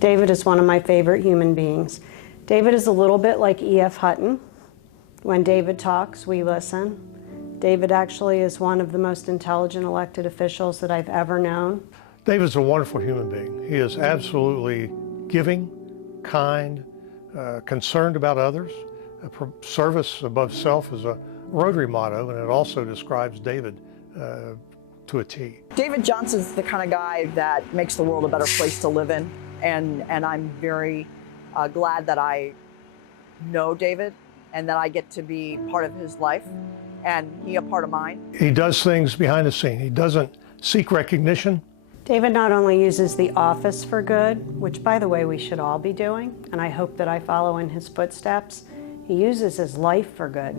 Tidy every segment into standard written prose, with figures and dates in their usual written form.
David is one of my favorite human beings. David is a little bit like E.F. Hutton. When David talks, we listen. David actually is one of the most intelligent elected officials that I've ever known. David's a wonderful human being. He is absolutely giving, kind, concerned about others. Service above self is a Rotary motto, and it also describes David to a T. David Johnson's the kind of guy that makes the world a better place to live in, and I'm very glad that I know David and that I get to be part of his life and he a part of mine. He does things behind the scene. He doesn't seek recognition. David not only uses the office for good, which by the way we should all be doing, and I hope that I follow in his footsteps, he uses his life for good,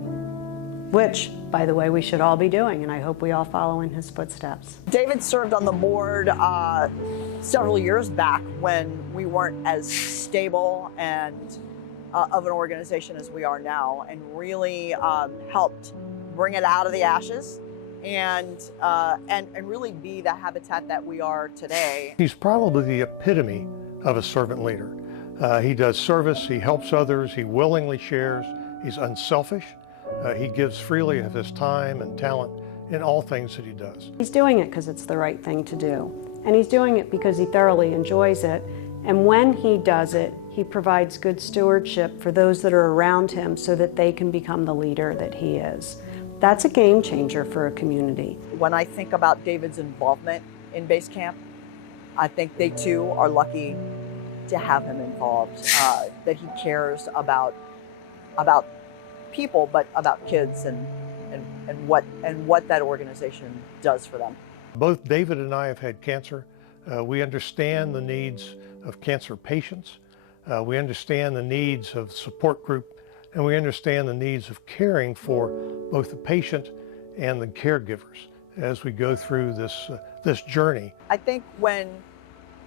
which by the way we should all be doing, and I hope we all follow in his footsteps. David served on the board several years back when we weren't as stable and of an organization as we are now, and really helped bring it out of the ashes and really be the habitat that we are today. He's probably the epitome of a servant leader. He does service, he helps others, he willingly shares, he's unselfish, he gives freely of his time and talent in all things that he does. He's doing it because it's the right thing to do, and he's doing it because he thoroughly enjoys it, and when he does it, he provides good stewardship for those that are around him so that they can become the leader that he is. That's a game changer for a community. When I think about David's involvement in base camp, I think they too are lucky to have him involved, that he cares about people, but about kids and what that organization does for them. Both David and I have had cancer. We understand the needs of cancer patients. We understand the needs of the support group, and we understand the needs of caring for both the patient and the caregivers as we go through this journey. I think when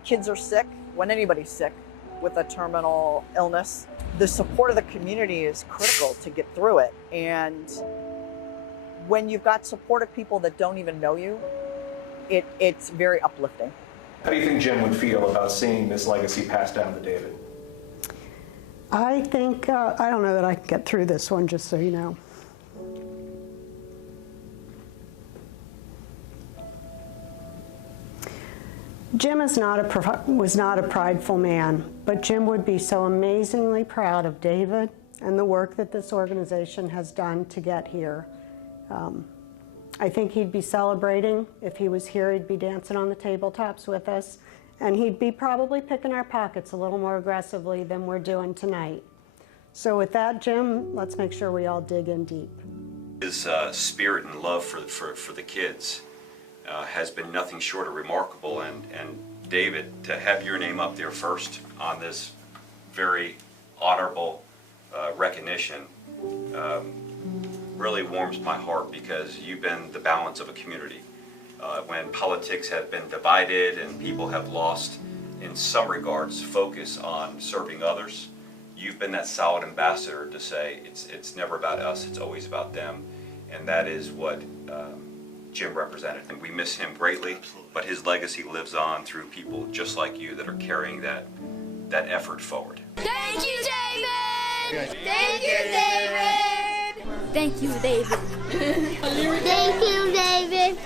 kids are sick, when anybody's sick with a terminal illness, the support of the community is critical to get through it. And when you've got supportive people that don't even know you, it's very uplifting. How do you think Jim would feel about seeing this legacy passed down to David? I think, I don't know that I can get through this one, just so you know. Jim was not a prideful man, but Jim would be so amazingly proud of David and the work that this organization has done to get here. I think he'd be celebrating. If he was here, he'd be dancing on the tabletops with us, and he'd be probably picking our pockets a little more aggressively than we're doing tonight. So with that, Jim, let's make sure we all dig in deep. His spirit and love for the kids has been nothing short of remarkable, and David, to have your name up there first on this very honorable recognition really warms my heart, because you've been the balance of a community. When politics have been divided and people have lost, in some regards, focus on serving others, you've been that solid ambassador to say it's never about us, it's always about them, and that is what Jim represented. And we miss him greatly, but his legacy lives on through people just like you that are carrying that effort forward. Thank you, David! Thank you, David! Thank you, David! Thank you, David!